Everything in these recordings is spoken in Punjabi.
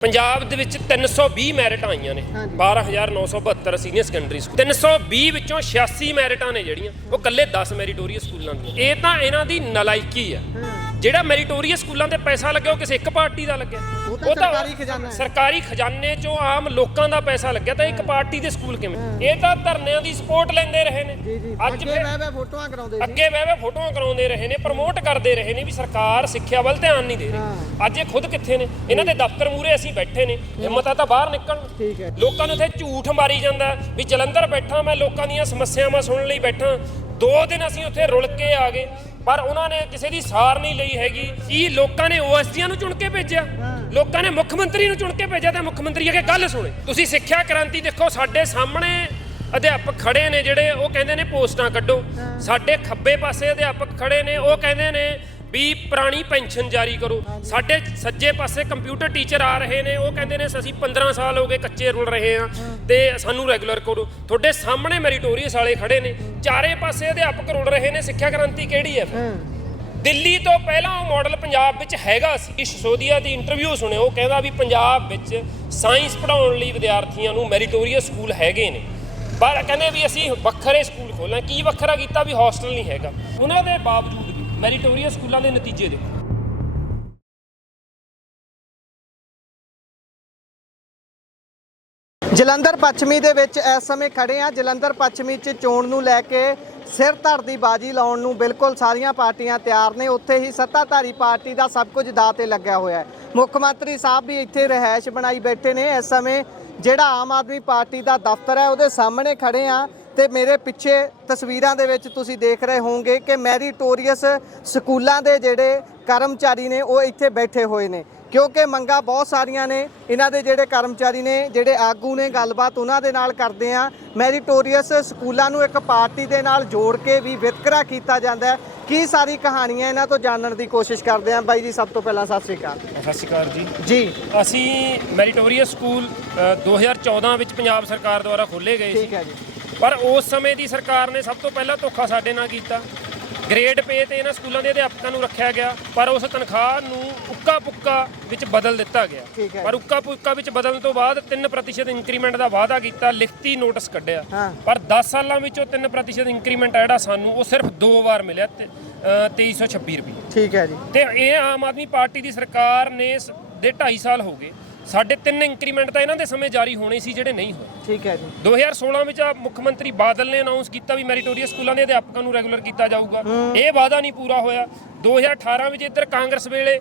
ਪੰਜਾਬ ਦੇ ਵਿੱਚ 320 ਮੈਰਿਟ ਆਈਆਂ ਨੇ। ਹਾਂਜੀ। 12972 ਸੀਨੀਅਰ ਸੈਕੰਡਰੀ ਸਕੂਲ। 320 ਵਿੱਚੋਂ 86 ਮੈਰਿਟਾਂ ਨੇ ਜਿਹੜੀਆਂ ਉਹ ਕੱਲੇ 10 ਮੈਰੀਟੋਰੀਅਸ ਸਕੂਲਾਂ ਦੀਆਂ। ਇਹ ਤਾਂ ਇਹਨਾਂ ਦੀ ਨਲਾਇਕੀ ਆ ਜਿਹੜਾ ਮੈਰੀਟੋਰੀਅਸ ਸਕੂਲਾਂ ਤੇ ਪੈਸਾ ਲੱਗਿਆ ਉਹ ਕਿਸੇ ਇੱਕ ਪਾਰਟੀ ਦਾ ਲੱਗਿਆ। ਉਹ ਤਾਂ ਸਰਕਾਰੀ ਖਜ਼ਾਨਾ ਹੈ। ਸਰਕਾਰੀ ਖਜ਼ਾਨੇ ਚੋਂ ਆਮ ਲੋਕਾਂ ਦਾ ਪੈਸਾ ਲੱਗਿਆ ਤਾਂ ਇੱਕ ਪਾਰਟੀ ਦੇ ਸਕੂਲ ਕਿਵੇਂ? ਇਹ ਤਾਂ ਧਰਨਿਆਂ ਦੀ ਸਪੋਰਟ ਲੈਂਦੇ ਰਹੇ ਨੇ। ਅੱਜ ਅੱਗੇ ਬਹਿ ਬਹਿ ਫੋਟੋਆਂ ਕਰਾਉਂਦੇ ਅੱਗੇ ਬਹਿ ਬਹਿ ਫੋਟੋਆਂ ਕਰਾਉਂਦੇ ਰਹੇ ਨੇ ਪ੍ਰਮੋਟ ਕਰਦੇ ਰਹੇ ਨੇ ਵੀ ਸਰਕਾਰ ਸਿੱਖਿਆ ਵੱਲ ਧਿਆਨ ਨਹੀਂ ਦੇ ਰਹੀ। ਅੱਜ ਇਹ ਖੁਦ ਕਿੱਥੇ ਨੇ? ਇਹਨਾਂ ਦੇ ਦਫ਼ਤਰ ਮੂਰੇ ਅਸੀਂ ਬੈਠੇ ਨੇ ਹਿੰਮਤ ਆ ਤਾਂ ਬਾਹਰ ਨਿਕਲਣ। ਲੋਕਾਂ ਨੂੰ ਇੱਥੇ ਝੂਠ ਮਾਰੀ ਜਾਂਦਾ ਵੀ ਜਲੰਧਰ ਬੈਠਾ ਮੈਂ ਲੋਕਾਂ ਦੀਆਂ ਸਮੱਸਿਆਵਾਂ ਸੁਣਨ ਲਈ ਬੈਠਾ। ਦੋ ਦਿਨ ਅਸੀਂ ਉੱਥੇ ਰੁਲ ਕੇ ਆ ਗਏ। ਪਰ ਉਹਨਾਂ ਨੇ ਕਿਸੇ ਦੀ ਸਾਰ ਨਹੀਂ ਲਈ ਹੈਗੀ। ਕੀ ਲੋਕਾਂ ਨੇ ਓਐਸਡੀਆਂ ਨੂੰ ਚੁਣ ਕੇ ਭੇਜਿਆ। ਲੋਕਾਂ ਨੇ ਮੁੱਖ ਮੰਤਰੀ ਨੂੰ ਚੁਣ ਕੇ ਭੇਜਿਆ ਤੇ ਮੁੱਖ ਮੰਤਰੀ ਅਗੇ ਗੱਲ ਸੁਣੇ। ਤੁਸੀਂ ਸਿੱਖਿਆ ਕ੍ਰਾਂਤੀ ਦੇਖੋ ਸਾਡੇ ਸਾਹਮਣੇ ਅਧਿਆਪਕ ਖੜੇ ਨੇ ਜਿਹੜੇ ਉਹ ਕਹਿੰਦੇ ਨੇ ਪੋਸਟਾਂ ਕੱਢੋ। ਸਾਡੇ ਖੱਬੇ ਪਾਸੇ ਅਧਿਆਪਕ ਖੜੇ ਨੇ ਉਹ ਕਹਿੰਦੇ ਨੇ ਵੀ ਪੁਰਾਣੀ ਪੈਨਸ਼ਨ ਜਾਰੀ ਕਰੋ। ਸਾਡੇ ਸੱਜੇ ਪਾਸੇ ਕੰਪਿਊਟਰ ਟੀਚਰ ਆ ਰਹੇ ਨੇ ਉਹ ਕਹਿੰਦੇ ਨੇ ਅਸੀਂ 15 ਸਾਲ ਹੋ ਗਏ ਕੱਚੇ ਰੁਲ ਰਹੇ ਆ ਤੇ ਸਾਨੂੰ ਰੈਗੂਲਰ ਕਰੋ। ਤੁਹਾਡੇ ਸਾਹਮਣੇ ਮੈਰੀਟੋਰੀਅਸ ਵਾਲੇ ਖੜੇ ਨੇ। ਚਾਰੇ ਪਾਸੇ ਅਧਿਆਪਕ ਰੁਲ ਰਹੇ ਨੇ ਸਿੱਖਿਆ ਕ੍ਰਾਂਤੀ ਕਿਹੜੀ ਹੈ? ਦਿੱਲੀ ਤੋਂ ਪਹਿਲਾਂ ਉਹ ਮਾਡਲ ਪੰਜਾਬ ਵਿੱਚ ਹੈਗਾ ਸੀ। ਕਿ ਸਿਸੋਦੀਆ ਦੀ ਇੰਟਰਵਿਊ ਸੁਣਿਓ ਉਹ ਕਹਿੰਦਾ ਵੀ ਪੰਜਾਬ ਵਿੱਚ ਸਾਇੰਸ ਪੜ੍ਹਾਉਣ ਲਈ ਵਿਦਿਆਰਥੀਆਂ ਨੂੰ ਮੈਰੀਟੋਰੀਅਸ ਸਕੂਲ ਹੈਗੇ ਨੇ। ਪਰ ਕਹਿੰਦੇ ਵੀ ਅਸੀਂ ਵੱਖਰੇ ਸਕੂਲ ਖੋਲਣਾ ਕੀ ਵੱਖਰਾ ਕੀਤਾ ਵੀ ਹੌਸਟਲ ਨਹੀਂ ਹੈਗਾ। ਉਹਨਾਂ ਦੇ ਬਾਵਜੂਦ ਮੈਰੀਟੋਰੀਅਸ ਸਕੂਲਾਂ ਦੇ ਨਤੀਜੇ ਦੇਖੋ। ਜਲੰਧਰ ਪੱਛਮੀ ਦੇ ਵਿੱਚ ਇਸ ਸਮੇਂ ਖੜੇ ਆ ਜਲੰਧਰ ਪੱਛਮੀ 'ਚ ਚੋਣ ਨੂੰ ਲੈ ਕੇ ਸਿਰ ਧੜ ਦੀ ਬਾਜੀ ਲਾਉਣ ਨੂੰ ਬਿਲਕੁਲ ਸਾਰੀਆਂ ਪਾਰਟੀਆਂ ਤਿਆਰ ਨੇ। ਉੱਥੇ ਹੀ ਸੱਤਾਧਾਰੀ ਪਾਰਟੀ ਦਾ ਸਭ ਕੁਝ ਦਾਅ ਤੇ ਲੱਗਿਆ ਹੋਇਆ ਹੈ। ਮੁੱਖ ਮੰਤਰੀ ਸਾਹਿਬ ਵੀ ਇੱਥੇ ਰਹਿائش ਬਣਾਈ ਬੈਠੇ ਨੇ। ਇਸ ਸਮੇਂ ਜਿਹੜਾ ਆਮ ਆਦਮੀ ਪਾਰਟੀ ਦਾ ਦਫ਼ਤਰ ਹੈ, ਉਹਦੇ ਸਾਹਮਣੇ ਖੜੇ ਆ ਤੇ ਮੇਰੇ ਪਿੱਛੇ ਤਸਵੀਰਾਂ ਦੇ ਵਿੱਚ ਤੁਸੀਂ ਦੇਖ ਰਹੇ ਹੋਵੋਗੇ ਕਿ ਮੈਰੀਟੋਰੀਅਸ ਸਕੂਲਾਂ ਦੇ ਜਿਹੜੇ ਕਰਮਚਾਰੀ ਨੇ ਉਹ ਇੱਥੇ ਬੈਠੇ ਹੋਏ ਨੇ। ਕਿਉਂਕਿ ਮੰਗਾਂ ਬਹੁਤ ਸਾਰੀਆਂ ਨੇ। ਇਹਨਾਂ ਦੇ ਜਿਹੜੇ ਕਰਮਚਾਰੀ ਨੇ ਜਿਹੜੇ ਆਗੂ ਨੇ ਗੱਲਬਾਤ ਉਹਨਾਂ ਦੇ ਨਾਲ ਕਰਦੇ ਆ। ਮੈਰੀਟੋਰੀਅਸ ਸਕੂਲਾਂ ਨੂੰ ਇੱਕ ਪਾਰਟੀ ਦੇ ਨਾਲ ਜੋੜ ਕੇ ਵੀ ਵਿਤਕਰਾ ਕੀਤਾ ਜਾਂਦਾ ਹੈ। ਕੀ ਸਾਰੀ ਕਹਾਣੀਆਂ ਇਹਨਾਂ ਤੋਂ ਜਾਣਨ ਦੀ ਕੋਸ਼ਿਸ਼ ਕਰਦੇ ਆ? ਬਾਈ ਜੀ ਸਭ ਤੋਂ ਪਹਿਲਾਂ ਸਤਿ ਸ੍ਰੀ ਅਕਾਲ। ਸਤਿ ਸ਼੍ਰੀ ਅਕਾਲ ਜੀ। ਜੀ। ਅਸੀਂ ਮੈਰੀਟੋਰੀਅਸ ਸਕੂਲ ਅ, 2014 ਵਿੱਚ ਪੰਜਾਬ ਸਰਕਾਰ ਦੁਆਰਾ ਖੋਲੇ ਗਏ ਸੀ। ਠੀਕ ਹੈ ਜੀ। ਪਰ ਉਸ ਸਮੇਂ ਦੀ ਸਰਕਾਰ ਨੇ ਸਭ ਤੋਂ ਪਹਿਲਾਂ ਧੋਖਾ ਸਾਡੇ ਨਾਲ ਕੀਤਾ। ਗ੍ਰੇਡ ਪੇ ਤੇ ਇਹਨਾਂ ਸਕੂਲਾਂ ਦੇ ਅਧਿਆਪਕਾਂ ਨੂੰ ਰੱਖਿਆ ਗਿਆ ਪਰ ਉਸ ਤਨਖਾਹ ਨੂੰ ਉੱਕਾ ਪੁੱਕਾ ਵਿੱਚ ਬਦਲ ਦਿੱਤਾ ਗਿਆ। ਪਰ ਉੱਕਾ ਪੁੱਕਾ ਵਿੱਚ ਬਦਲਣ ਤੋਂ ਬਾਅਦ 3% ਇੰਕਰੀਮੈਂਟ ਦਾ ਵਾਅਦਾ ਕੀਤਾ ਲਿਖਤੀ ਨੋਟਿਸ ਕੱਢਿਆ। ਪਰ 10 ਸਾਲਾਂ ਵਿੱਚ ਉਹ 3% ਇੰਕਰੀਮੈਂਟ ਆ ਜਿਹੜਾ ਸਾਨੂੰ ਉਹ ਸਿਰਫ ਦੋ ਵਾਰ ਮਿਲਿਆ ਤੇ, ਅ, 2326 ਰੁਪਏ। ਠੀਕ ਹੈ ਜੀ। ਤੇ ਇਹ ਆਮ ਆਦਮੀ ਪਾਰਟੀ ਦੀ ਸਰਕਾਰ ਨੇ ਦੇ 2.5 ਸਾਲ ਹੋ ਗਏ। ਸਾਡੇ ਤਿੰਨ ਇੰਕਰੀਮੈਂਟ ਤਾਂ ਇਹਨਾਂ ਦੇ ਸਮੇਂ ਜਾਰੀ ਹੋਣੇ ਸੀ ਜਿਹੜੇ ਨਹੀਂ ਹੋਏ। ਠੀਕ ਹੈ ਜੀ। 2016 ਵਿੱਚ ਆ ਮੁੱਖ ਮੰਤਰੀ ਬਾਦਲ ਨੇ ਅਨਾਉਂਸ ਕੀਤਾ ਵੀ ਮੈਰੀਟੋਰੀਅਸ ਸਕੂਲਾਂ ਦੇ ਅਧਿਆਪਕਾਂ ਨੂੰ ਰੈਗੂਲਰ ਕੀਤਾ ਜਾਊਗਾ। ਇਹ ਵਾਅਦਾ ਨਹੀਂ ਪੂਰਾ ਹੋਇਆ। 2018 ਵਿੱਚ ਇੱਧਰ ਕਾਂਗਰਸ ਵੇਲੇ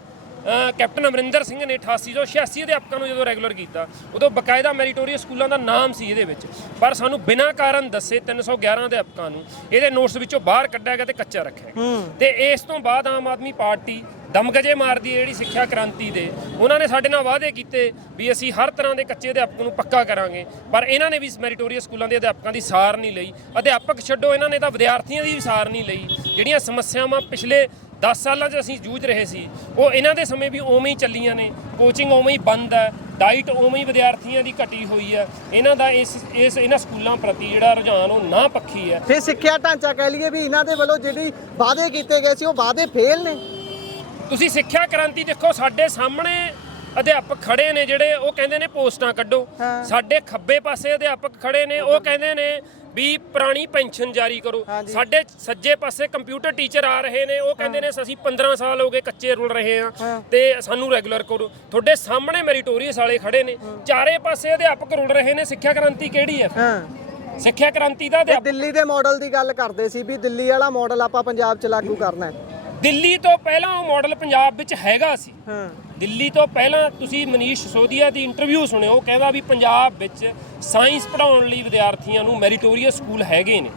ਕੈਪਟਨ ਅਮਰਿੰਦਰ ਸਿੰਘ ਨੇ 88 ਤੋਂ 86 ਅਧਿਆਪਕਾਂ ਨੂੰ ਜਦੋਂ ਰੈਗੂਲਰ ਕੀਤਾ ਉਦੋਂ ਬਕਾਇਦਾ ਮੈਰੀਟੋਰੀਅਸ ਸਕੂਲਾਂ ਦਾ ਨਾਮ ਸੀ ਇਹਦੇ ਵਿੱਚ। ਪਰ ਸਾਨੂੰ ਬਿਨਾਂ ਕਾਰਨ ਦੱਸੇ 311 ਅਧਿਆਪਕਾਂ ਨੂੰ ਇਹਦੇ ਨੋਟਸ ਵਿੱਚੋਂ ਬਾਹਰ ਕੱਢਿਆ ਗਿਆ ਤੇ ਕੱਚਾ ਰੱਖਿਆ। ਗਿਆ ਤੇ ਇਸ ਤੋਂ ਬਾਅਦ ਆਮ ਆਦਮੀ ਪਾਰਟੀ ਦਮਗਜੇ ਮਾਰਦੀ ਹੈ ਜਿਹੜੀ ਸਿੱਖਿਆ ਕ੍ਰਾਂਤੀ ਦੇ। ਉਹਨਾਂ ਨੇ ਸਾਡੇ ਨਾਲ ਵਾਅਦੇ ਕੀਤੇ ਵੀ ਅਸੀਂ ਹਰ ਤਰ੍ਹਾਂ ਦੇ ਕੱਚੇ ਅਧਿਆਪਕ ਨੂੰ ਪੱਕਾ ਕਰਾਂਗੇ। ਪਰ ਇਹਨਾਂ ਨੇ ਵੀ ਮੈਰੀਟੋਰੀਅਸ ਸਕੂਲਾਂ ਦੇ ਅਧਿਆਪਕਾਂ ਦੀ ਸਾਰ ਨਹੀਂ ਲਈ। ਅਧਿਆਪਕ ਛੱਡੋ ਇਹਨਾਂ ਨੇ ਤਾਂ ਵਿਦਿਆਰਥੀਆਂ ਦੀ ਵੀ ਸਾਰ ਨਹੀਂ ਲਈ। ਜਿਹੜੀਆਂ ਸਮੱਸਿਆਵਾਂ ਪਿਛਲੇ 10 ਸਾਲਾਂ 'ਚ ਅਸੀਂ ਜੂਝ ਰਹੇ ਸੀ। ਉਹ ਇਹਨਾਂ ਦੇ ਸਮੇਂ ਵੀ ਉਵੇਂ ਹੀ ਚੱਲੀਆਂ ਨੇ। ਕੋਚਿੰਗ ਉਵੇਂ ਹੀ ਬੰਦ ਹੈ। ਡਾਈਟ ਉਵੇਂ ਹੀ ਵਿਦਿਆਰਥੀਆਂ ਦੀ ਘਟੀ ਹੋਈ ਹੈ। ਇਹਨਾਂ ਦਾ ਇਸ ਇਸ ਇਹਨਾਂ ਸਕੂਲਾਂ ਪ੍ਰਤੀ ਜਿਹੜਾ ਰੁਝਾਨ ਉਹ ਨਾ ਪੱਖੀ ਹੈ। ਫਿਰ ਸਿੱਖਿਆ ਢਾਂਚਾ ਕਹਿ ਲਈਏ ਵੀ ਇਹਨਾਂ ਦੇ ਵੱਲੋਂ ਜਿਹੜੀ ਵਾਅਦੇ ਕੀਤੇ ਗਏ ਸੀ ਉਹ ਵਾਅਦੇ ਫੇਲ ਨੇ। ਤੁਸੀਂ ਸਿੱਖਿਆ ਕ੍ਰਾਂਤੀ ਦੇਖੋ ਸਾਡੇ ਸਾਹਮਣੇ ਅਧਿਆਪਕ ਖੜੇ ਨੇ ਜਿਹੜੇ ਉਹ ਕਹਿੰਦੇ ਨੇ ਪੋਸਟਾਂ ਕੱਢੋ। ਸਾਡੇ ਖੱਬੇ ਪਾਸੇ ਅਧਿਆਪਕ ਖੜੇ ਨੇ ਉਹ ਕਹਿੰਦੇ ਨੇ ਵੀ ਪੁਰਾਣੀ ਪੈਨਸ਼ਨ ਜਾਰੀ ਕਰੋ। ਸਾਡੇ ਸੱਜੇ ਪਾਸੇ ਕੰਪਿਊਟਰ ਟੀਚਰ ਆ ਰਹੇ ਨੇ ਉਹ ਕਹਿੰਦੇ ਨੇ ਅਸੀਂ 15 ਸਾਲ ਹੋ ਗਏ ਕੱਚੇ ਰੁਲ ਰਹੇ ਆ। ਤੇ ਸਾਨੂੰ ਰੈਗੂਲਰ ਕਰੋ। ਤੁਹਾਡੇ ਸਾਹਮਣੇ ਮੈਰੀਟੋਰੀਅਸ ਵਾਲੇ ਖੜੇ ਨੇ। ਚਾਰੇ ਪਾਸੇ ਅਧਿਆਪਕ ਰੁਲ ਰਹੇ ਨੇ। ਸਿੱਖਿਆ ਕ੍ਰਾਂਤੀ ਕਿਹੜੀ ਹੈ? ਸਿੱਖਿਆ ਕ੍ਰਾਂਤੀ ਦਾ ਦਿੱਲੀ ਦੇ ਮਾਡਲ ਦੀ ਗੱਲ ਕਰਦੇ ਸੀ ਵੀ ਦਿੱਲੀ ਵਾਲਾ ਮਾਡਲ ਆਪਾਂ ਪੰਜਾਬ 'ਚ ਲਾਗੂ ਕਰਨਾ ਹੈ। ਦਿੱਲੀ ਤੋਂ ਪਹਿਲਾਂ ਉਹ ਮਾਡਲ ਪੰਜਾਬ ਵਿੱਚ ਹੈਗਾ ਸੀ। ਹਾਂ। ਦਿੱਲੀ ਤੋਂ ਪਹਿਲਾਂ ਤੁਸੀਂ ਮਨੀਸ਼ ਸਿਸੋਦੀਆ ਦੀ ਇੰਟਰਵਿਊ ਸੁਣਿਓ, ਉਹ ਕਹਿੰਦਾ ਵੀ ਪੰਜਾਬ ਵਿੱਚ ਸਾਇੰਸ ਪੜ੍ਹਾਉਣ ਲਈ ਵਿਦਿਆਰਥੀਆਂ ਨੂੰ ਮੈਰੀਟੋਰੀਅਸ ਸਕੂਲ ਹੈਗੇ ਨੇ।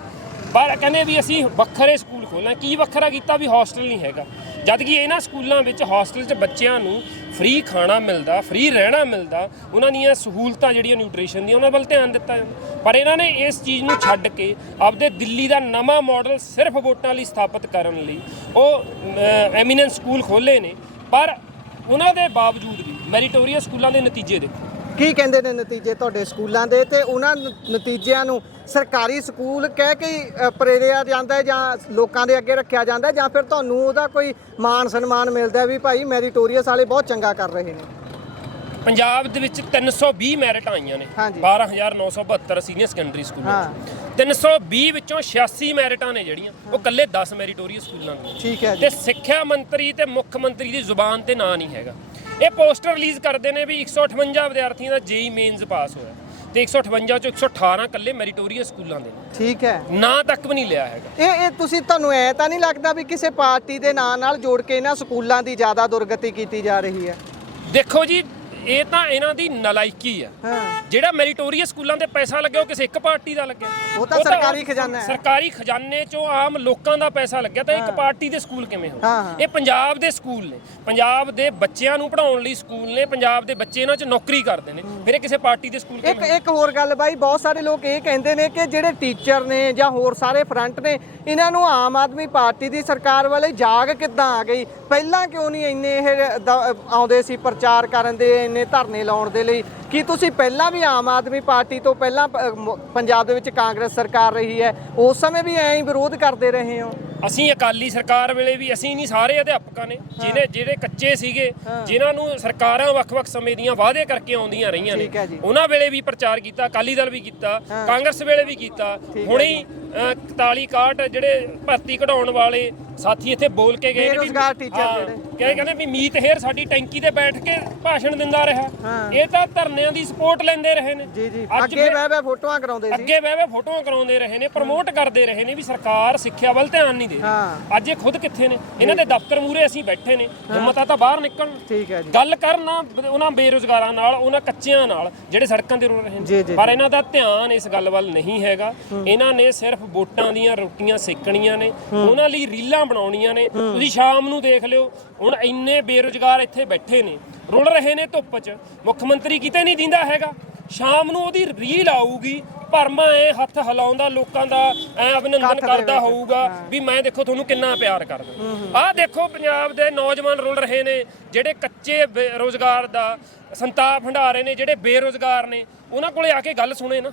ਪਰ ਕਹਿੰਦੇ ਵੀ ਅਸੀਂ ਵੱਖਰੇ ਸਕੂਲ ਖੋਲਣਾ ਕੀ ਵੱਖਰਾ ਕੀਤਾ ਵੀ ਹੌਸਟਲ ਨਹੀਂ ਹੈਗਾ? ਜਦ ਕਿ ਇਹਨਾਂ ਸਕੂਲਾਂ ਵਿੱਚ ਹੌਸਟਲ 'ਚ ਬੱਚਿਆਂ ਨੂੰ ਫ੍ਰੀ ਖਾਣਾ ਮਿਲਦਾ ਫ੍ਰੀ ਰਹਿਣਾ ਮਿਲਦਾ, ਉਹਨਾਂ ਦੀਆਂ ਸਹੂਲਤਾਂ ਜਿਹੜੀਆਂ ਨਿਊਟ੍ਰੀਸ਼ਨ ਦੀਆਂ, ਉਹਨਾਂ ਵੱਲ ਧਿਆਨ ਦਿੱਤਾ ਪਰ ਇਹਨਾਂ ਨੇ ਇਸ ਚੀਜ਼ ਨੂੰ ਛੱਡ ਕੇ ਆਪਦੇ ਦਿੱਲੀ ਦਾ ਨਵਾਂ ਮਾਡਲ ਸਿਰਫ ਵੋਟਾਂ ਲਈ ਸਥਾਪਿਤ ਕਰਨ ਲਈ ਉਹ ਐਮੀਨੈਂਸ ਸਕੂਲ ਖੋਲੇ ਨੇ। ਪਰ ਉਹਨਾਂ ਦੇ ਬਾਵਜੂਦ ਵੀ ਮੈਰੀਟੋਰੀਅਸ ਸਕੂਲਾਂ ਦੇ ਨਤੀਜੇ ਦੇਖੋ। ਕੀ ਕਹਿੰਦੇ ਨੇ ਨਤੀਜੇ ਤੁਹਾਡੇ ਸਕੂਲਾਂ ਦੇ ਤੇ ਉਹਨਾਂ ਨ- ਨਤੀਜਿਆਂ ਨੂੰ ਸਰਕਾਰੀ ਸਕੂਲ ਕਹਿ ਕੇ ਹੀ, ਅ, ਪ੍ਰੇਰਿਆ ਜਾਂਦਾ ਹੈ ਜਾਂ ਲੋਕਾਂ ਦੇ ਅੱਗੇ ਰੱਖਿਆ ਜਾਂਦਾ ਹੈ ਜਾਂ ਫਿਰ ਤੁਹਾਨੂੰ ਉਹਦਾ ਕੋਈ ਮਾਣ ਸਨਮਾਨ ਮਿਲਦਾ ਹੈ ਵੀ ਭਾਈ ਮੈਰੀਟੋਰੀਅਸ ਵਾਲੇ ਬਹੁਤ ਚੰਗਾ ਕਰ ਰਹੇ ਨੇ? ਪੰਜਾਬ ਦੇ ਵਿੱਚ 320 ਮੈਰਿਟ ਆਈਆਂ ਨੇ। ਹਾਂਜੀ। 12972 ਸੀਨੀਅਰ ਸੈਕੰਡਰੀ ਸਕੂਲਾਂ ਹਾਂ। 'ਚ। 320 ਵਿੱਚੋਂ 86 ਮੈਰਿਟਾਂ ਨੇ ਜਿਹੜੀਆਂ ਉਹ ਕੱਲੇ 10 ਮੈਰੀਟੋਰੀਅਸ ਸਕੂਲਾਂ ਦੀਆਂ। ਠੀਕ ਹੈ ਜੀ। ਤੇ ਸਿੱਖਿਆ ਮੰਤਰੀ ਤੇ ਮੁੱਖ ਮੰਤਰੀ ਦੀ ਜ਼ੁਬਾਨ ਤੇ ਨਾਂ ਨਹੀਂ ਹੈਗਾ। ਇਹ ਪੋਸਟਰ ਰਿਲੀਜ਼ ਕਰਦੇ ਨੇ ਵੀ 158 ਵਿਦਿਆਰਥੀਆਂ ਦਾ ਜੇਈ ਮੇਨਸ ਪਾਸ ਹੋਇਆ ਤੇ 158 ਚੋਂ 118 ਕੱਲੇ ਮੈਰੀਟੋਰੀਅਸ ਸਕੂਲਾਂ ਦੇ ਨੇ। ਠੀਕ ਹੈ। ਨਾਂ ਤੱਕ ਵੀ ਨਹੀਂ ਲਿਆ ਹੈਗਾ। ਇਹ ਇਹ ਤੁਸੀਂ ਤੁਹਾਨੂੰ ਐ ਤਾਂ ਨਹੀਂ ਲੱਗਦਾ ਵੀ ਕਿਸੇ ਪਾਰਟੀ ਦੇ ਨਾਂ ਨਾਲ ਜੋੜ ਕੇ ਇਹਨਾਂ ਸਕੂਲਾਂ ਦੀ ਜ਼ਿਆਦਾ ਦੁਰਗਤੀ ਕੀਤੀ ਜਾ ਰਹੀ ਹੈ? ਦੇਖੋ ਜੀ ਇਹ ਤਾਂ ਇਹਨਾਂ ਦੀ ਨਲਾਇਕੀ ਆ। ਹਾਂ। ਜਿਹੜਾ ਮੈਰੀਟੋਰੀਅਸ ਸਕੂਲਾਂ ਤੇ ਪੈਸਾ ਲੱਗਿਆ ਉਹ ਕਿਸੇ ਇੱਕ ਪਾਰਟੀ ਦਾ ਲੱਗਿਆ। ਉਹ ਤਾਂ ਸਰਕਾਰੀ ਖਜ਼ਾਨਾ ਹੈ। ਸਰਕਾਰੀ ਖਜ਼ਾਨੇ ਚੋਂ ਆਮ ਲੋਕਾਂ ਦਾ ਪੈਸਾ ਲੱਗਿਆ ਤਾਂ ਇੱਕ ਪਾਰਟੀ ਦੇ ਸਕੂਲ ਕਿਵੇਂ ਹੋ ਹਾਂ, ਹਾਂ। ਇਹ ਪੰਜਾਬ ਦੇ ਸਕੂਲ ਨੇ। ਪੰਜਾਬ ਦੇ ਬੱਚਿਆਂ ਨੂੰ ਪੜਾਉਣ ਲਈ ਸਕੂਲ ਨੇ ਪੰਜਾਬ ਦੇ ਬੱਚੇ ਇਹਨਾਂ 'ਚ ਨੌਕਰੀ ਕਰਦੇ ਨੇ। ਫਿਰ ਇਹ ਕਿਸੇ ਪਾਰਟੀ ਦੇ ਸਕੂਲ ਇੱਕ ਕਿਵੇਂ ਇੱਕ ਹੋਰ ਗੱਲ ਬਾਈ ਬਹੁਤ ਸਾਰੇ ਲੋਕ ਇਹ ਕਹਿੰਦੇ ਨੇ ਕਿ ਜਿਹੜੇ ਟੀਚਰ ਨੇ ਜਾਂ ਹੋਰ ਸਾਰੇ ਫਰੰਟ ਨੇ ਇਹਨਾਂ ਨੂੰ ਆਮ ਆਦਮੀ ਪਾਰਟੀ ਦੀ ਸਰਕਾਰ ਵਾਲੇ ਜਾਗ ਕਿੱਦਾਂ ਆ ਗਈ? ਪਹਿਲਾਂ ਕਿਉਂ ਨਹੀਂ ਇੰਨੇ ਇਹ ਦ- ਆਉਂਦੇ ਸੀ ਪ੍ਰਚਾਰ ਕਰਨ ਦੇ ਇੰਨੇ ਧਰਨੇ ਲਾਉਣ ਦੇ ਲਈ? ਕੀ ਤੁਸੀਂ ਪਹਿਲਾਂ ਵੀ ਆਮ ਆਦਮੀ ਪਾਰਟੀ ਤੋਂ ਪਹਿਲਾਂ ਪੰਜਾਬ ਦੇ ਵਿੱਚ ਕਾਂਗਰਸ ਸਰਕਾਰ ਰਹੀ ਹੈ ਉਸ ਸਮੇਂ ਵੀ ਐਂ ਹੀ ਵਿਰੋਧ ਕਰਦੇ ਰਹੇ ਹੋ? ਅਸੀਂ ਅਕਾਲੀ ਸਰਕਾਰ ਵੇਲੇ ਵੀ ਅਸੀਂ ਨਹੀਂ ਸਾਰੇ ਅਧਿਆਪਕਾਂ ਨੇ ਜਿਹਨੇ ਜਿਹੜੇ ਕੱਚੇ ਸੀਗੇ ਜਿਨ੍ਹਾਂ ਨੂੰ ਸਰਕਾਰਾਂ ਵੱਖ-ਵੱਖ ਸਮੇਂ ਦੀਆਂ ਵਾਅਦੇ ਕਰਕੇ ਆਉਂਦੀਆਂ ਰਹੀਆਂ ਨੇ। ਉਹਨਾਂ ਵੇਲੇ ਵੀ ਪ੍ਰਚਾਰ ਕੀਤਾ ਅਕਾਲੀ ਦਲ ਵੀ ਕੀਤਾ। ਕਾਂਗਰਸ ਵੇਲੇ ਵੀ ਕੀਤਾ। ਹੁਣੇ 41 61 ਜਿਹੜੇ ਭਰਤੀ ਕਢਾਉਣ ਵਾਲੇ ਸਾਥੀ ਇੱਥੇ ਬੋਲ ਕੇ ਗਏ ਬੇਰੁਜ਼ਗਾਰ ਹਾਂ, ਜਿਹੜੇ। ਕਹਿੰਦੇ ਕਹਿੰਦੇ ਵੀ ਮੀਤ ਹੇਰ ਸਾਡੀ ਟੈਂਕੀ ਤੇ ਬੈਠ ਕੇ ਭਾਸ਼ਣ ਦਿੰਦਾ ਰਿਹਾ। ਇਹ ਤਾਂ ਧਰਨਿਆਂ ਦੀ ਸਪੋਰਟ ਲੈਂਦੇ ਰਹੇ ਨੇ। ਜੀ ਜੀ। ਅੱਗੇ ਬਹਿ ਬਹਿ ਫੋਟੋਆਂ ਕਰਾਉਂਦੇ ਸੀ। ਅੱਗੇ ਬਹਿ ਬਹਿ ਫੋਟੋਆਂ ਕਰਾਉਂਦੇ ਰਹੇ ਨੇ ਪ੍ਰਮੋਟ ਕਰਦੇ ਰਹੇ ਨੇ ਵੀ ਸਰਕਾਰ ਸਿੱਖਿਆ ਵੱਲ ਧਿਆਨ ਨਹੀਂ ਦੇ ਰਹੀ। ਹਾਂ। ਅੱਜ ਇਹ ਖੁਦ ਕਿੱਥੇ ਨੇ? ਇਹਨਾਂ ਦੇ ਦਫ਼ਤਰ ਮੂਰੇ ਅਸੀਂ ਬੈਠੇ ਨੇ ਹਿੰਮਤ ਤਾਂ ਬਾਹਰ ਨਿਕਲਣ। ਠੀਕ ਹੈ ਜੀ। ਗੱਲ ਕਰਨਾ ਉਹਨਾਂ ਬੇਰੁਜ਼ਗਾਰਾਂ ਨਾਲ ਉਹਨਾਂ ਕੱਚਿਆਂ ਨਾਲ ਜਿਹੜੇ ਸੜਕਾਂ ਤੇ ਰੋ ਰਹੇ ਨੇ। ਪਰ ਇਹਨਾਂ ਦਾ ਧਿਆਨ ਇਸ ਗੱਲ ਵੱਲ ਨਹੀਂ ਹੈਗਾ। ਇਹਨਾਂ ਨੇ ਸਿਰਫ ਵੋਟਾਂ ਦੀਆਂ ਰੋਟੀਆਂ ਸੇਕਣੀਆਂ ਨੇ ਉਹਨਾਂ ਲਈ ਰੀਲਾਂ ਬਣਾਉਣੀਆਂ ਨੇ। ਤੁਸੀਂ ਸ਼ਾਮ ਨੂੰ ਦੇਖ ਲਿਓ ਹੁਣ ਇੰਨੇ ਬੇਰੁਜ਼ਗਾਰ ਇੱਥੇ ਬੈਠੇ ਨੇ ਰੁਲ ਰਹੇ ਨੇ ਧੁੱਪ 'ਚ ਮੁੱਖ ਮੰਤਰੀ ਕਿਤੇ ਨਹੀਂ ਦਿੰਦਾ ਹੈਗਾ। ਸ਼ਾਮ ਨੂੰ ਉਹਦੀ ਰੀਲ ਆਊਗੀ ਭਰਮਾ ਐ ਹੱਥ ਹਿਲਾਉਂਦਾ ਲੋਕਾਂ ਦਾ ਐ ਅਭਿਨੰਦਨ ਕਰਦਾ। ਹੋਊਗਾ ਵੀ ਮੈਂ ਦੇਖੋ ਤੁਹਾਨੂੰ ਕਿੰਨਾ ਪਿਆਰ ਕਰਦਾ। ਆਹ ਦੇਖੋ ਪੰਜਾਬ ਦੇ ਨੌਜਵਾਨ ਰੁਲ ਰਹੇ ਨੇ ਜਿਹੜੇ ਕੱਚੇ ਰੋਜ਼ਗਾਰ ਦਾ ਸੰਤਾਪ ਰਹੇ ਨੇ ਜਿਹੜੇ ਬੇਰੋਜ਼ਗਾਰ ਨੇ ਉਹਨਾਂ ਕੋਲੇ ਆ ਕੇ ਗੱਲ ਸੁਣੇ ਨਾ।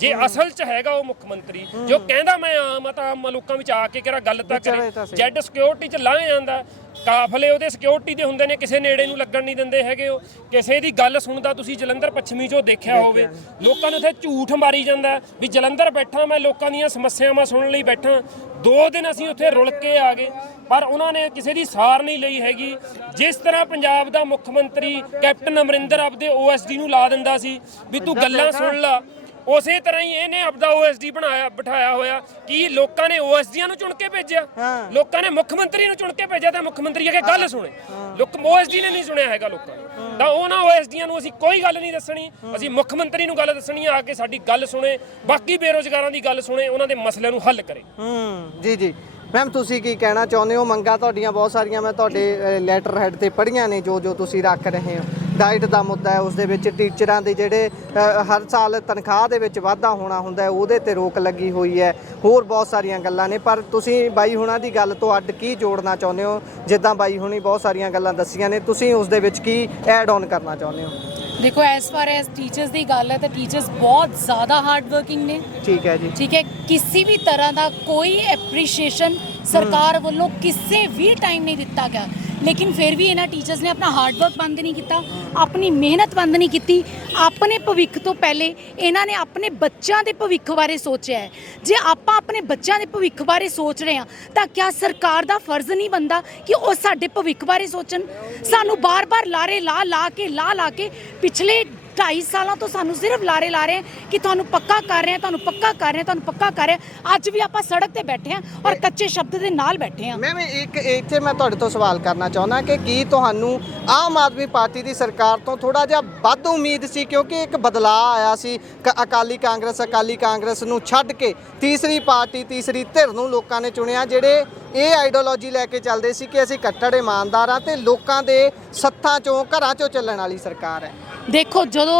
ਜੇ ਅਸਲ 'ਚ ਹੈਗਾ ਉਹ ਮੁੱਖ ਮੰਤਰੀ ਜੋ ਕਹਿੰਦਾ ਮੈਂ ਆਮ ਆ ਤਾਂ ਆਮ ਲੋਕਾਂ ਵਿੱਚ ਆ ਕੇ ਕਿਹੜਾ ਗੱਲ ਤਾਂ ਕਰੇ। ਜੈਡ ਸਿਕਿਉਰਿਟੀ 'ਚ ਲੰਘ ਜਾਂਦਾ। ਕਾਫਲੇ ਉਹਦੇ ਸਿਕਿਉਰਿਟੀ ਦੇ ਹੁੰਦੇ ਨੇ ਕਿਸੇ ਨੇੜੇ ਨੂੰ ਲੱਗਣ ਨਹੀਂ ਦਿੰਦੇ ਹੈਗੇ ਉਹ। ਕਿਸੇ ਦੀ ਗੱਲ ਸੁਣਦਾ ਤੁਸੀਂ ਜਲੰਧਰ ਪੱਛਮੀ 'ਚੋਂ ਦੇਖਿਆ ਹੋਵੇ। ਲੋਕਾਂ ਨੂੰ ਉੱਥੇ ਝੂਠ ਮਾਰੀ ਜਾਂਦਾ ਵੀ ਜਲੰਧਰ ਬੈਠਾ ਮੈਂ ਲੋਕਾਂ ਦੀਆਂ ਸਮੱਸਿਆਵਾਂ ਸੁਣਨ ਲਈ ਬੈਠਾ। ਦੋ ਦਿਨ ਅਸੀਂ ਉੱਥੇ ਰੁਲ ਕੇ ਆ ਗਏ। ਪਰ ਉਹਨਾਂ ਨੇ ਕਿਸੇ ਦੀ ਸਾਰ ਨਹੀਂ ਲਈ ਹੈਗੀ। ਜਿਸ ਤਰ੍ਹਾਂ ਪੰਜਾਬ ਦਾ ਮੁੱਖ ਮੰਤਰੀ ਕੈਪਟਨ ਅਮਰਿੰਦਰ ਆਪਦੇ ਓਐਸਡੀ ਨੂੰ ਲਾ ਦਿੰਦਾ ਸੀ ਵੀ ਤੂੰ ਗੱਲਾਂ ਸੁਣ ਲਾ। ਉਸੇ ਤਰ੍ਹਾਂ ਹੀ ਇਹਨੇ ਆਪਦਾ ਓਐਸਡੀ ਬਣਾਇਆ ਬਿਠਾਇਆ ਹੋਇਆ ਕਿ ਲੋਕਾਂ ਨੇ ਓਐਸਡੀਆਂ ਨੂੰ ਚੁਣ ਕੇ ਭੇਜਿਆ। ਲੋਕਾਂ ਨੇ ਮੁੱਖ ਮੰਤਰੀ ਨੂੰ ਚੁਣ ਕੇ ਭੇਜਿਆ ਤਾਂ ਮੁੱਖ ਮੰਤਰੀ ਅਗੇ ਗੱਲ ਸੁਣੇ। ਲੋਕ ਓਐਸਡੀ ਨੇ ਨਹੀਂ ਸੁਣਿਆ ਹੈਗਾ ਲੋਕਾਂ ਤਾਂ ਉਹਨਾਂ ਓਐਸਡੀਆਂ ਨੂੰ ਅਸੀਂ ਕੋਈ ਗੱਲ ਨਹੀਂ ਦੱਸਣੀ। ਅਸੀਂ ਮੁੱਖ ਮੰਤਰੀ ਨੂੰ ਗੱਲ ਦੱਸਣੀ ਆ ਕੇ ਸਾਡੀ ਗੱਲ ਸੁਣੇ। ਬਾਕੀ ਬੇਰੋਜ਼ਗਾਰਾਂ ਦੀ ਗੱਲ ਸੁਣੇ ਉਹਨਾਂ ਦੇ ਮਸਲਿਆਂ ਨੂੰ ਹੱਲ ਕਰੇ। ਹੂੰ ਜੀ ਜੀ। ਮੈਮ ਤੁਸੀਂ ਕੀ ਕਹਿਣਾ ਚਾਹੁੰਦੇ ਹੋ? ਮੰਗਾ ਤੁਹਾਡੀਆਂ ਬਹੁਤ ਸਾਰੀਆਂ ਮੈਂ ਤੁਹਾਡੇ ਲੈਟਰ ਹੈਡ ਤੇ ਪੜ੍ਹੀਆਂ ਨੇ ਜੋ ਜੋ ਤੁਸੀਂ ਰੱਖ ਰਹੇ ਹੋ। ਡਾਈਟ ਦਾ ਮੁੱਦਾ ਹੈ ਉਸ ਦੇ ਵਿੱਚ ਟੀਚਰਾਂ ਦੇ ਜਿਹੜੇ ਹਰ ਸਾਲ ਤਨਖਾਹ ਦੇ ਵਿੱਚ ਵਾਧਾ ਹੋਣਾ ਹੁੰਦਾ ਹੈ ਉਹਦੇ ਤੇ ਰੋਕ ਲੱਗੀ ਹੋਈ ਹੈ। ਹੋਰ ਬਹੁਤ ਸਾਰੀਆਂ ਗੱਲਾਂ ਨੇ ਪਰ ਤੁਸੀਂ ਬਾਈ ਹੁਣਾਂ ਦੀ ਗੱਲ ਤੋਂ ਅੱਡ ਕੀ ਜੋੜਨਾ ਚਾਹੁੰਦੇ ਹੋ? ਜਿੱਦਾਂ ਬਾਈ ਹੁਣੀ ਬਹੁਤ ਸਾਰੀਆਂ ਗੱਲਾਂ ਦੱਸੀਆਂ ਨੇ ਤੁਸੀਂ ਉਸ ਦੇ ਵਿੱਚ ਕੀ ਐਡ ਆਨ ਕਰਨਾ ਚਾਹੁੰਦੇ ਹੋ? ਦੇਖੋ ਐਸ ਫਾਰ ਐਸ ਟੀਚਰਸ ਦੀ ਗੱਲ ਹੈ ਤਾਂ ਟੀਚਰਸ ਬਹੁਤ ਜ਼ਿਆਦਾ ਹਾਰਡ ਵਰਕਿੰਗ ਨੇ। ਠੀਕ ਹੈ ਜੀ। ਠੀਕ ਹੈ ਕਿਸੇ ਵੀ ਤਰ੍ਹਾਂ ਦਾ ਕੋਈ ਐਪਰੀਸ਼ੀਏਸ਼ਨ ਸਰਕਾਰ ਵੱਲੋਂ ਕਿਸੇ ਵੀ ਟਾਈਮ ਨਹੀਂ ਦਿੱਤਾ ਗਿਆ। ਲੇਕਿਨ ਫਿਰ ਵੀ ਇਹਨਾਂ ਟੀਚਰਸ ਨੇ ਆਪਣਾ ਹਾਰਡ ਵਰਕ ਬੰਦ ਨਹੀਂ ਕੀਤਾ, ਆਪਣੀ ਮਿਹਨਤ ਬੰਦ ਨਹੀਂ ਕੀਤੀ, ਆਪਣੇ ਭਵਿੱਖ ਤੋਂ ਪਹਿਲੇ ਇਹਨਾਂ ਨੇ ਆਪਣੇ ਬੱਚਿਆਂ ਦੇ ਭਵਿੱਖ ਬਾਰੇ ਸੋਚਿਆ ਹੈ। ਜੇ ਆਪਾਂ ਆਪਣੇ ਬੱਚਿਆਂ ਦੇ ਭਵਿੱਖ ਬਾਰੇ ਸੋਚ ਰਹੇ ਹਾਂ, ਤਾਂ ਕਿਆ ਸਰਕਾਰ ਦਾ ਫਰਜ਼ ਨਹੀਂ ਬਣਦਾ ਕਿ ਉਹ ਸਾਡੇ ਭਵਿੱਖ ਬਾਰੇ ਸੋਚਣ? ਸਾਨੂੰ ਬਾਰ-ਬਾਰ ਲਾਰੇ ਲਾ ਲਾ ਕੇ ਲਾ ਲਾ ਕੇ ਪਿਛਲੇ 2.5 ਸਾਲਾਂ ਤੋਂ ਸਾਨੂੰ ਸਿਰਫ ਲਾਰੇ ਲਾ ਰਹੇ ਕਿ ਤੁਹਾਨੂੰ ਪੱਕਾ ਕਰ ਰਹੇ ਹਾਂ ਤੁਹਾਨੂੰ ਪੱਕਾ ਕਰ ਰਹੇ ਹਾਂ ਤੁਹਾਨੂੰ ਪੱਕਾ ਕਰ ਰਹੇ ਹਾਂ। ਅੱਜ ਵੀ ਆਪਾਂ ਸੜਕ ਤੇ ਬੈਠੇ ਹਾਂ ਔਰ ਕੱਚੇ ਸ਼ਬਦ ਦੇ ਨਾਲ ਬੈਠੇ ਹਾਂ। ਮੈਂ ਵੀ ਇੱਕ ਇੱਥੇ ਮੈਂ ਤੁਹਾਡੇ ਤੋਂ ਸਵਾਲ ਕਰਨਾ ਚਾਹੁੰਦਾ ਕਿ ਕੀ ਤੁਹਾਨੂੰ ਆਮ ਆਦਮੀ ਪਾਰਟੀ ਦੀ ਸਰਕਾਰ ਤੋਂ ਥੋੜਾ ਜਿਹਾ ਵੱਧ ਉਮੀਦ ਸੀ? ਕਿਉਂਕਿ ਇੱਕ ਬਦਲਾਅ ਆਇਆ ਸੀ ਅਕਾਲੀ ਕਾਂਗਰਸ ਅਕਾਲੀ ਕਾਂਗਰਸ ਨੂੰ ਛੱਡ ਕੇ ਤੀਸਰੀ ਪਾਰਟੀ ਤੀਸਰੀ ਧਿਰ ਨੂੰ ਲੋਕਾਂ ਨੇ ਚੁਣਿਆ ਜਿਹੜੇ ਇਹ ਆਈਡੀਓਲੋਜੀ ਲੈ ਕੇ ਚੱਲਦੇ ਸੀ ਕਿ ਅਸੀਂ ਕੱਟੜ ਇਮਾਨਦਾਰ ਹਾਂ ਤੇ ਲੋਕਾਂ ਦੇ ਸੱਥਾਂ ਚੋਂ, ਘਰਾਂ ਚੋਂ ਚੱਲਣ ਵਾਲੀ ਸਰਕਾਰ ਹੈ। ਦੇਖੋ, ਜਦੋਂ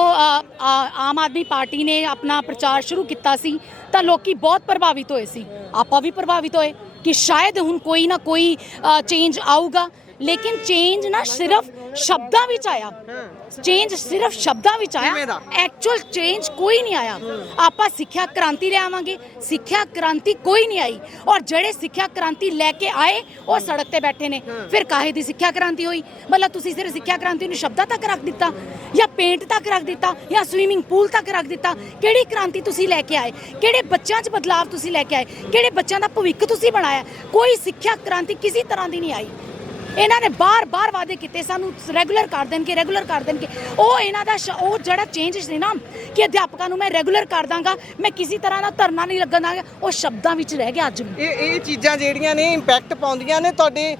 ਆਮ ਆਦਮੀ ਪਾਰਟੀ ਨੇ ਆਪਣਾ ਪ੍ਰਚਾਰ ਸ਼ੁਰੂ ਕੀਤਾ ਸੀ, ਤਾਂ ਲੋਕੀ ਬਹੁਤ ਪ੍ਰਭਾਵਿਤ ਹੋਏ ਸੀ। ਆਪਾਂ ਵੀ ਪ੍ਰਭਾਵਿਤ ਹੋਏ ਕਿ ਸ਼ਾਇਦ ਹੁਣ ਕੋਈ ਨਾ ਕੋਈ ਚੇਂਜ ਆਊਗਾ। ਲੇਕਿਨ ਚੇਂਜ ਨਾ ਸਿਰਫ ਸ਼ਬਦਾਂ ਵਿੱਚ ਆਇਆ। ਚੇਂਜ ਸਿਰਫ ਸ਼ਬਦਾਂ ਵਿੱਚ ਆਇਆ? ਐਕਚੁਅਲ ਚੇਂਜ ਕੋਈ ਨਹੀਂ ਆਇਆ। ਆਪਾਂ ਸਿੱਖਿਆ ਕ੍ਰਾਂਤੀ ਲਿਆਵਾਂਗੇ ਸਿੱਖਿਆ ਕ੍ਰਾਂਤੀ ਕੋਈ ਨਹੀਂ ਆਈ। ਔਰ ਜਿਹੜੇ ਸਿੱਖਿਆ ਕ੍ਰਾਂਤੀ ਲੈ ਕੇ ਆਏ ਉਹ ਸੜਕ ਤੇ ਬੈਠੇ ਨੇ। ਫਿਰ ਕਾਹੇ ਦੀ ਸਿੱਖਿਆ ਕ੍ਰਾਂਤੀ ਹੋਈ? ਮਤਲਬ ਤੁਸੀਂ ਸਿਰਫ ਸਿੱਖਿਆ ਕ੍ਰਾਂਤੀ ਨੂੰ ਸ਼ਬਦਾਂ ਤੱਕ ਰੱਖ ਦਿੱਤਾ ਜਾਂ ਪੇਂਟ ਤੱਕ ਰੱਖ ਦਿੱਤਾ ਜਾਂ ਸਵੀਮਿੰਗ ਪੂਲ ਤੱਕ ਰੱਖ ਦਿੱਤਾ? ਕਿਹੜੀ ਕ੍ਰਾਂਤੀ ਤੁਸੀਂ ਲੈ ਕੇ ਆਏ? ਕਿਹੜੇ ਬੱਚਿਆਂ 'ਚ ਬਦਲਾਵ ਤੁਸੀਂ ਲੈ ਕੇ ਆਏ? ਕਿਹੜੇ ਬੱਚਿਆਂ ਦਾ ਭਵਿੱਖ ਤੁਸੀਂ ਬਣਾਇਆ? ਕੋਈ ਸਿੱਖਿਆ ਕ੍ਰਾਂਤੀ ਕਿਸੇ ਤਰ੍ਹਾਂ ਦੀ ਨਹੀਂ ਆਈ। ਇਹਨਾਂ ਨੇ ਬਾਰ-ਬਾਰ ਵਾਅਦੇ ਕੀਤੇ ਸਾਨੂੰ ਰੈਗੂਲਰ ਕਰ ਦੇਣਗੇ ਰੈਗੂਲਰ ਕਰ ਦੇਣਗੇ। ਉਹ ਇਹਨਾਂ ਦਾ ਉਹ ਜਿਹੜਾ ਚੇਂਜ ਸੀ ਨਾ ਕਿ ਅਧਿਆਪਕਾਂ ਨੂੰ ਮੈਂ ਰੈਗੂਲਰ ਕਰ ਦਾਂਗਾ, ਮੈਂ ਕਿਸੇ ਤਰ੍ਹਾਂ ਦਾ ਧਰਨਾ ਨਹੀਂ ਲੱਗਣ ਦਾਂਗਾ, ਉਹ ਸ਼ਬਦਾਂ ਵਿੱਚ ਰਹਿ ਗਿਆ ਅੱਜ ਵੀ। ਇਹ ਇਹ ਚੀਜ਼ਾਂ ਜਿਹੜੀਆਂ ਨੇ ਇੰਪੈਕਟ ਪਾਉਂਦੀਆਂ ਨੇ ਤੁਹਾਡੇ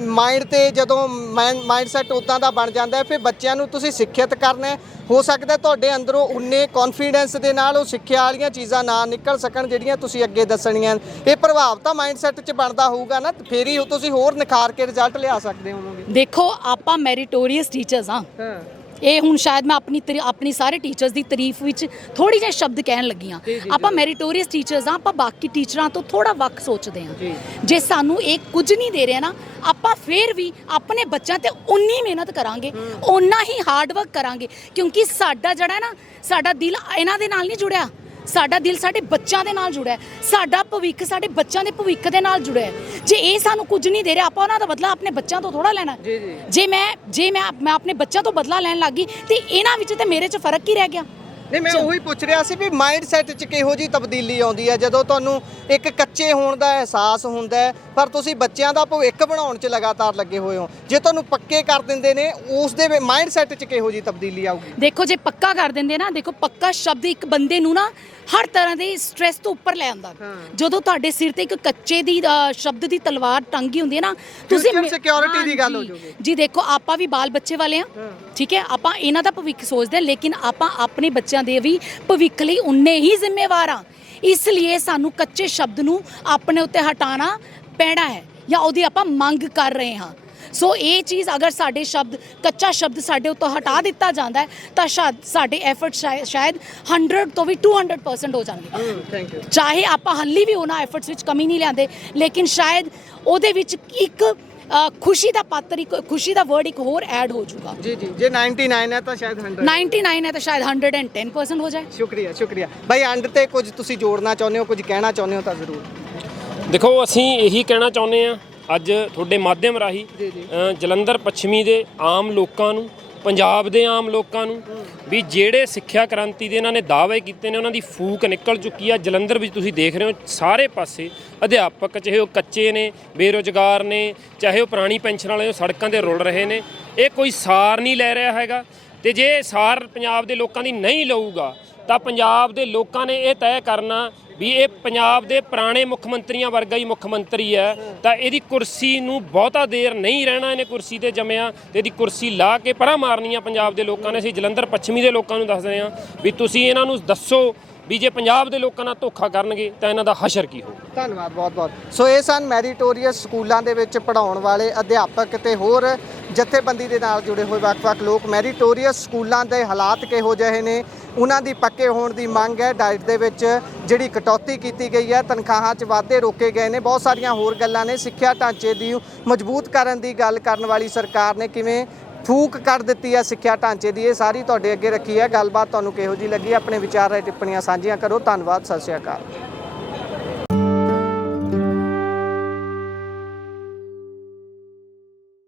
ਮਾਈਂਡ ਤੇ ਜਦੋਂ ਮਾਈਂਡ ਸੈਟ ਉਦਾਂ ਦਾ ਬਣ ਜਾਂਦਾ ਹੈ, ਫਿਰ ਬੱਚਿਆਂ ਨੂੰ ਤੁਸੀਂ ਸਿੱਖਿਅਤ ਕਰਨਾ ਹੈ ਹੋ ਸਕਦਾ ਤੁਹਾਡੇ ਅੰਦਰੋਂ ਉਨੇ ਕੌਨਫੀਡੈਂਸ ਦੇ ਨਾਲ ਉਹ ਸਿੱਖਿਆ ਵਾਲੀਆਂ ਚੀਜ਼ਾਂ ਨਾ ਨਿਕਲ ਸਕਣ ਜਿਹੜੀਆਂ ਤੁਸੀਂ ਅੱਗੇ ਦੱਸਣੀਆਂ। ਇਹ ਪ੍ਰਭਾਵ ਤਾਂ ਮਾਈਂਡ ਸੈਟ 'ਚ ਬਣਦਾ ਹੋਊਗਾ ਨਾ ਫਿਰ ਹੀ ਤੁਸੀਂ ਹੋਰ ਨਿਖਾਰ ਕੇ ਰਿਜ਼ਲਟ ਲਿਆ ਸਕਦੇ ਹੋਵੋਗੇ। ਦੇਖੋ ਆਪਾਂ ਮੈਰੀਟੋਰੀਅਸ ਟੀਚਰਸ ਹਾਂ। ਹਾਂ। ਇਹ ਹੁਣ ਸ਼ਾਇਦ ਮੈਂ ਆਪਣੀ ਆਪਣੀ ਸਾਰੇ ਟੀਚਰਸ ਦੀ ਤਾਰੀਫ ਵਿੱਚ ਥੋੜੀ ਜਿਹੇ ਸ਼ਬਦ ਕਹਿਣ ਲੱਗੀ ਜੀ, ਆਪਾਂ ਮੈਰੀਟੋਰੀਅਸ ਟੀਚਰਸ ਹਾਂ ਆਪਾਂ ਬਾਕੀ ਟੀਚਰਾਂ ਤੋਂ ਥੋੜਾ ਵੱਖ ਸੋਚਦੇ ਹਾਂ। ਜੀ। ਸਾਨੂੰ ਇਹ ਕੁਝ ਨਹੀਂ ਦੇ ਰਿਹਾ ਨਾ ਆਪਾਂ ਫੇਰ ਵੀ ਆਪਣੇ ਬੱਚਿਆਂ ਤੇ ਉਨੀ ਮਿਹਨਤ ਕਰਾਂਗੇ ਓਨਾ ਹੀ ਹਾਰਡ ਵਰਕ ਕਰਾਂਗੇ ਕਿਉਂਕਿ ਸਾਡਾ ਜਿਹੜਾ ਨਾ ਸਾਡਾ ਦਿਲ ਇਹਨਾਂ ਦੇ ਨਾਲ ਨਹੀਂ ਜੁੜਿਆ। ਸਾਡਾ ਦਿਲ ਸਾਡੇ ਬੱਚਿਆਂ ਦੇ ਨਾਲ ਜੁੜਿਆ ਹੈ। ਸਾਡਾ ਭਵਿੱਖ ਸਾਡੇ ਬੱਚਿਆਂ ਦੇ ਭਵਿੱਖ ਦੇ ਨਾਲ ਜੁੜਿਆ ਹੈ। ਜੇ ਇਹ ਸਾਨੂੰ ਕੁਝ ਨਹੀਂ ਦੇ ਰਿਹਾ ਆਪਾਂ ਉਹਨਾਂ ਦਾ ਬਦਲਾ ਆਪਣੇ ਬੱਚਿਆਂ ਤੋਂ ਥੋੜਾ ਲੈਣਾ ਹੈ। ਜੀ, ਜੀ। ਜੇ ਮੈਂ ਜੇ ਮੈਂ ਮੈਂ ਆਪਣੇ ਬੱਚਿਆਂ ਤੋਂ ਬਦਲਾ ਲੈਣ ਲੱਗੀ ਤੇ ਇਹਨਾਂ ਵਿੱਚ ਤੇ ਮੇਰੇ 'ਚ ਫ਼ਰਕ ਕੀ ਰਹਿ ਗਿਆ ਨਹੀਂ ਮੈਂ ਉਹੀ ਪੁੱਛ ਰਿਹਾ ਸੀ ਵੀ ਮਾਈਂਡ ਸੈਟ 'ਚ ਕਿਹੋ ਜੀ ਤਬਦੀਲੀ ਆਉਂਦੀ ਹੈ ਜਦੋਂ ਤੁਹਾਨੂੰ ਇੱਕ ਕੱਚੇ ਹੋਣ ਦਾ ਅਹਿਸਾਸ ਹੁੰਦਾ ਹੈ ਪਰ ਤੁਸੀਂ ਬੱਚਿਆਂ ਦਾ ਭਵਿੱਖ ਬਣਾਉਣ 'ਚ ਲਗਾਤਾਰ ਲੱਗੇ ਹੋਏ ਹੋ। ਜੇ ਤੁਹਾਨੂੰ ਪੱਕੇ ਕਰ ਦਿੰਦੇ ਨੇ ਉਸ ਦੇ ਮਾਈਂਡ ਸੈਟ 'ਚ ਕਿਹੋ ਜੀ ਤਬਦੀਲੀ ਆਊਗੀ? ਦੇਖੋ ਜੇ ਪੱਕਾ ਕਰ ਦਿੰਦੇ ਨਾ ਦੇਖੋ ਪੱਕਾ ਸ਼ਬਦ ਇੱਕ ਬੰਦੇ ਨੂੰ ਨਾ ਹਰ ਤਰ੍ਹਾਂ ਦੇ ਸਟ੍ਰੈਸ ਤੋਂ ਉੱਪਰ ਲੈ ਆਉਂਦਾ। ਜਦੋਂ ਤੁਹਾਡੇ ਸਿਰ ਤੇ ਇੱਕ ਕੱਚੇ ਦੀ ਅ, ਸ਼ਬਦ ਦੀ ਤਲਵਾਰ ਟੰਗੀ ਹੁੰਦੀ ਹੈ ਨਾ Future security ਦੀ ਗੱਲ ਹੋ ਹਾਂਜੀ। ਜਾਊਗੀ। ਜੀ ਦੇਖੋ ਆਪਾਂ ਵੀ ਬਾਲ ਬੱਚੇ ਵਾਲੇ ਆ। ਠੀਕ ਹੈ ਆਪਾਂ ਇਹਨਾਂ ਦਾ ਭਵਿੱਖ ਸੋਚਦੇ ਹਾਂ ਲੇਕਿਨ ਆਪਾਂ ਆਪਣੇ ਬੱਚਿਆਂ ਦੇ ਵੀ ਭਵਿੱਖ ਲਈ ਉਨੇ ਹੀ ਜ਼ਿੰਮੇਵਾਰ ਆ ਇਸ ਲਈ ਸਾਨੂੰ ਕੱਚੇ ਸ਼ਬਦ ਨੂੰ ਆਪਣੇ ਉੱਤੇ ਹਟਾਉਣਾ ਪੈਣਾ ਹੈ ਜਾਂ ਉਹਦੀ ਆਪਾਂ ਮੰਗ ਕਰ ਰਹੇ ਹਾਂ ਸੋ ਇਹ ਚੀਜ਼ ਅਗਰ ਸਾਡੇ ਸ਼ਬਦ ਕੱਚਾ ਸ਼ਬਦ ਸਾਡੇ ਉੱਤੋਂ ਹਟਾ ਦਿੱਤਾ ਜਾਂਦਾ ਹੈ ਤਾਂ ਸ਼ਾਇਦ ਸਾਡੇ ਐਫਰਟ ਸ਼ਾਇਦ 100 ਤੋਂ ਵੀ 200% ਹੋ ਜਾਣਗੇ। ਥੈਂਕ ਯੂ ਚਾਹੇ ਆਪਾਂ ਹੱਲੀ ਵੀ ਉਹਨਾਂ ਐਫਰਟਸ ਵਿੱਚ ਕਮੀ ਨਹੀਂ ਲਿਆਂਦੇ ਲੇਕਿਨ ਸ਼ਾਇਦ ਉਹਦੇ ਵਿੱਚ ਇੱਕ ਖੁਸ਼ੀ ਦਾ ਪਾਤਰ ਇੱਕ ਖੁਸ਼ੀ ਦਾ ਵਰਡ ਇੱਕ ਹੋਰ ਐਡ ਹੋ ਜਾਊਗਾ। ਜੀ ਜੀ ਜੇ 99 ਹੈ ਤਾਂ ਸ਼ਾਇਦ 100 99 ਹੈ ਤਾਂ ਸ਼ਾਇਦ 110% ਹੋ ਜਾਏ। ਸ਼ੁਕਰੀਆ ਸ਼ੁਕਰੀਆ। ਭਾਈ ਐਂਡ ਤੇ ਕੁਝ ਤੁਸੀਂ ਜੋੜਨਾ ਚਾਹੁੰਦੇ ਹੋ ਕੁਝ ਕਹਿਣਾ ਚਾਹੁੰਦੇ ਹੋ ਤਾਂ ਜ਼ਰੂਰ। ਦੇਖੋ ਅਸੀਂ ਇਹੀ ਕਹਿਣਾ ਚਾਹੁੰਦੇ ਆ ਅੱਜ ਤੁਹਾਡੇ ਮਾਧਿਅਮ ਰਾਹੀਂ ਜਲੰਧਰ ਪੱਛਮੀ ਦੇ ਆਮ ਲੋਕਾਂ ਨੂੰ ਪੰਜਾਬ ਦੇ ਆਮ ਲੋਕਾਂ ਨੂੰ ਵੀ ਜਿਹੜੇ ਸਿੱਖਿਆ ਕ੍ਰਾਂਤੀ ਦੇ ਇਹਨਾਂ ਨੇ ਦਾਅਵੇ ਕੀਤੇ ਨੇ ਉਹਨਾਂ ਦੀ ਫੂਕ ਨਿਕਲ ਚੁੱਕੀ ਆ। ਜਲੰਧਰ ਵਿੱਚ ਤੁਸੀਂ ਦੇਖ ਰਹੇ ਹੋ ਸਾਰੇ ਪਾਸੇ ਅਧਿਆਪਕ ਚਾਹੇ ਉਹ ਕੱਚੇ ਨੇ ਬੇਰੁਜ਼ਗਾਰ ਨੇ ਚਾਹੇ ਉਹ ਪੁਰਾਣੀ ਪੈਨਸ਼ਨ ਵਾਲੇ ਉਹ ਸੜਕਾਂ ਤੇ ਰੁਲ ਰਹੇ ਨੇ ਇਹ ਕੋਈ ਸਾਰ ਨਹੀਂ ਲੈ ਰਿਹਾ ਹੈਗਾ। ਤੇ ਜੇ ਸਾਰ ਪੰਜਾਬ ਦੇ ਲੋਕਾਂ ਦੀ ਨਹੀਂ ਲਊਗਾ ਤਾਂ ਪੰਜਾਬ ਦੇ ਲੋਕਾਂ ਨੇ ਇਹ ਤੈਅ ਕਰਨਾ ਵੀ ਇਹ ਪੰਜਾਬ ਦੇ ਪੁਰਾਣੇ ਮੁੱਖ ਮੰਤਰੀਆਂ ਵਰਗਾ ਹੀ ਮੁੱਖ ਮੰਤਰੀ ਹੈ। ਤਾਂ ਇਹਦੀ ਕੁਰਸੀ ਨੂੰ ਬਹੁਤਾ ਦੇਰ ਨਹੀਂ ਰਹਿਣਾ ਇਹਨੇ ਕੁਰਸੀ ਤੇ ਜੰਮਿਆ ਤੇ ਇਹਦੀ ਕੁਰਸੀ ਲਾ ਕੇ ਪਰਾਂ ਮਾਰਨੀ ਆ ਪੰਜਾਬ ਦੇ ਲੋਕਾਂ ਨੇ। ਅਸੀਂ ਜਲੰਧਰ ਪੱਛਮੀ ਦੇ ਲੋਕਾਂ ਨੂੰ ਦੱਸਦੇ ਹਾਂ ਵੀ ਤੁਸੀਂ ਇਹਨਾਂ ਨੂੰ ਦੱਸੋ ਵੀ ਜੇ ਪੰਜਾਬ ਦੇ ਲੋਕਾਂ ਨਾਲ ਧੋਖਾ ਕਰਨਗੇ ਤਾਂ ਇਹਨਾਂ ਦਾ ਹਸ਼ਰ ਕੀ ਹੋਊ? ਧੰਨਵਾਦ, ਬਹੁਤ ਬਹੁਤ। ਸੋ ਇਹ ਸਨ ਮੈਰੀਟੋਰੀਅਸ ਸਕੂਲਾਂ ਦੇ ਵਿੱਚ ਪੜਾਉਣ ਵਾਲੇ ਅਧਿਆਪਕ ਤੇ ਹੋਰ ਜਥੇਬੰਦੀ ਦੇ ਨਾਲ ਜੁੜੇ ਹੋਏ ਵੱਖ-ਵੱਖ ਲੋਕ। ਮੈਰੀਟੋਰੀਅਸ ਸਕੂਲਾਂ ਦੇ ਹਾਲਾਤ ਕਿਹੋ ਜਿਹੇ ਨੇ? ਉਹਨਾਂ ਦੀ ਪੱਕੇ ਹੋਣ ਦੀ ਮੰਗ ਹੈ। ਡਾਈਟ ਦੇ ਵਿੱਚ ਜਿਹੜੀ ਕਟੌਤੀ ਕੀਤੀ ਗਈ ਹੈ, ਤਨਖਾਹਾਂ 'ਚ ਵਾਧੇ ਰੋਕੇ ਗਏ ਨੇ। ਬਹੁਤ ਸਾਰੀਆਂ ਹੋਰ ਗੱਲਾਂ ਨੇ। ਸਿੱਖਿਆ ਢਾਂਚੇ ਦੀ ਮਜ਼ਬੂਤ ਕਰਨ ਦੀ ਗੱਲ ਕਰਨ ਵਾਲੀ ਸਰਕਾਰ ਨੇ ਕਿਵੇਂ ਫੂਕ ਕਰ ਦਿੱਤੀ ਹੈ ਸਿੱਖਿਆ ਢਾਂਚੇ ਦੀ। ਇਹ ਸਾਰੀ ਤੁਹਾਡੇ ਅੱਗੇ ਰੱਖੀ ਹੈ। ਗੱਲਬਾਤ ਤੁਹਾਨੂੰ ਕਿਹੋ ਜੀ ਲੱਗੀ ਆਪਣੇ ਵਿਚਾਰ ਰਾਏ ਟਿੱਪਣੀਆਂ ਸਾਂਝੀਆਂ ਕਰੋ। ਧੰਨਵਾਦ। ਸਤਿ ਸ਼੍ਰੀ ਅਕਾਲ।